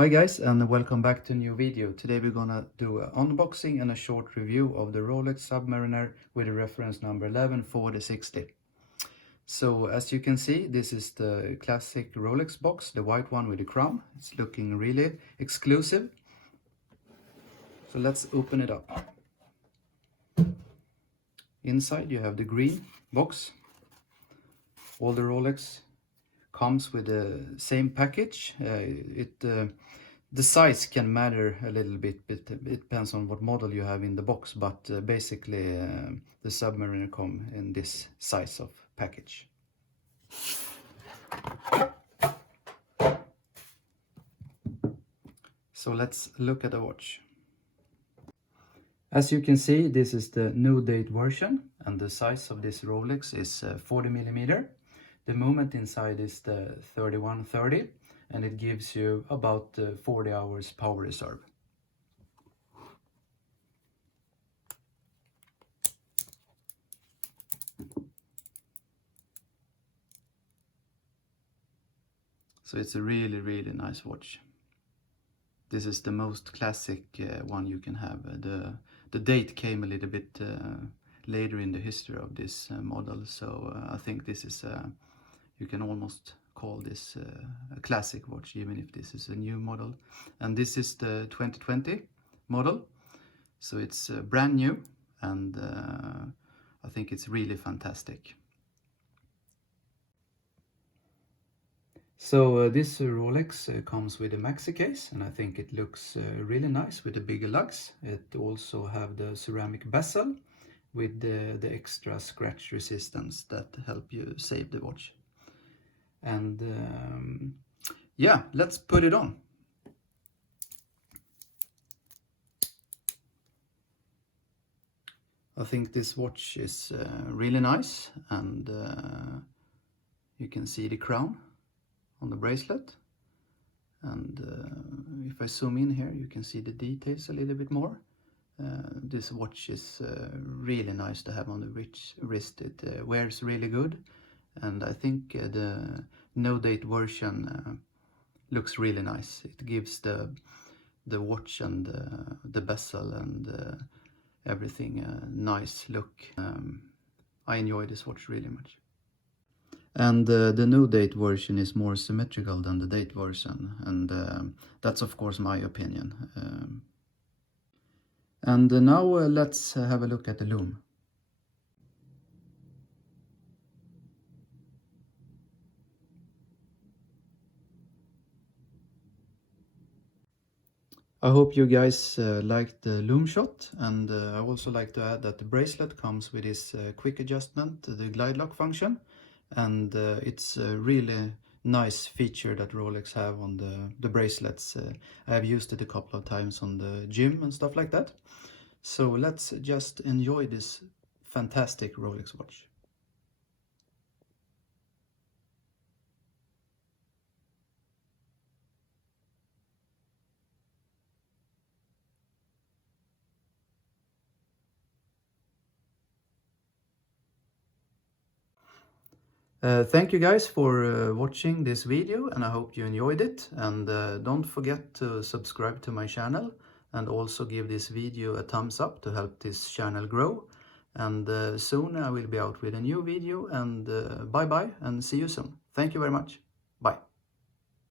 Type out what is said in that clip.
Hi guys, and welcome back to a new video. Today we're gonna do an unboxing and a short review of the Rolex Submariner with the reference number 114060. So as you can see, this is the classic Rolex box, the white one with the crown. It's looking really exclusive. So let's open it up. Inside you have the green box. All the Rolex comes with the same package. The size can matter a little bit, but it depends on what model you have in the box, but basically the Submariner come in this size of package. So let's look at the watch. As you can see, this is the no date version, and the size of this Rolex is 40mm. The movement inside is the 3130, and it gives you about 40 hours power reserve. So it's a really nice watch. This is the most classic one you can have. The date came a little bit later in the history of this model, so I think this is you can almost call this a classic watch, even if this is a new model. And this is the 2020 model, so it's brand new, and I think it's really fantastic. So this Rolex comes with a maxi case, and I think it looks really nice with the bigger lugs. It also have the ceramic bezel with the extra scratch resistance that help you save the watch. And yeah, let's put it on. I think this watch is really nice, and you can see the crown on the bracelet, and if I zoom in here you can see the details a little bit more. This watch is really nice to have on the wrist. It wears really good, and I think the no date version looks really nice. It gives the watch and the bezel and everything a nice look. I enjoy this watch really much. And the no date version is more symmetrical than the date version, and that's of course my opinion. And now let's have a look at the lume. I hope you guys liked the lume shot, and I also like to add that the bracelet comes with this quick adjustment, the glide lock function, and it's a really nice feature that Rolex have on the bracelets. I have used it a couple of times on the gym and stuff like that. So let's just enjoy this fantastic Rolex watch. Thank you guys for watching this video, and I hope you enjoyed it. And don't forget to subscribe to my channel, and also give this video a thumbs up to help this channel grow. And soon I will be out with a new video, and bye bye and see you soon. Thank you very much.